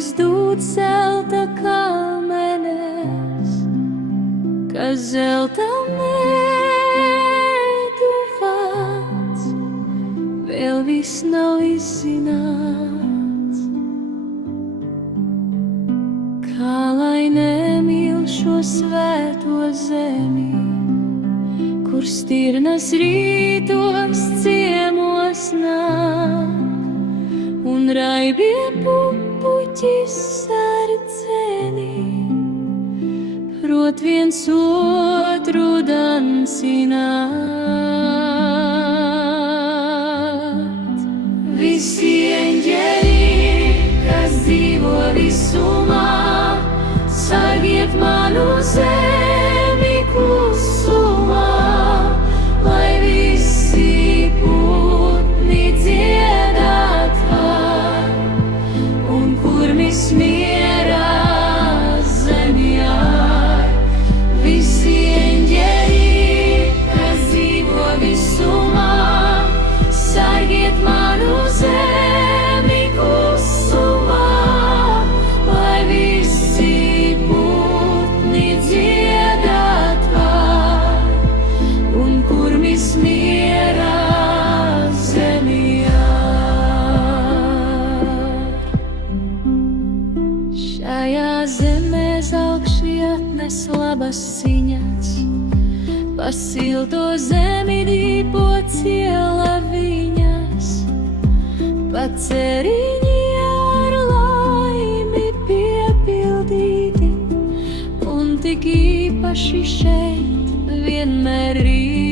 ceļos dūt zelta kamenes, kas zelta medu vāc, vēl viss nav izzināts. Kā lai nemīl šo svēto zemi, kur stirnas rītos ciemos nāk, un raibie pupuķi sardzeni, prot viens otru dancināt. Visi eņģeļi, kas dzīvo visumā, sargiet manu zemi klusumā, lai visi putni dziedāt var, un kurmis mierā zemjā. Visi eņģeļi, kas dzīvo visumā, sargiet manu zemi klusumā, lai visi putni dziedāt var, un kurmis mierā zemjā. Šajā zemē zaugšietnes labas ziņas, pa silto zemi dīpo ciela viņas, pa ceriņi ar laimi piepildīti, un tik īpaši šeit vienmēr rīt.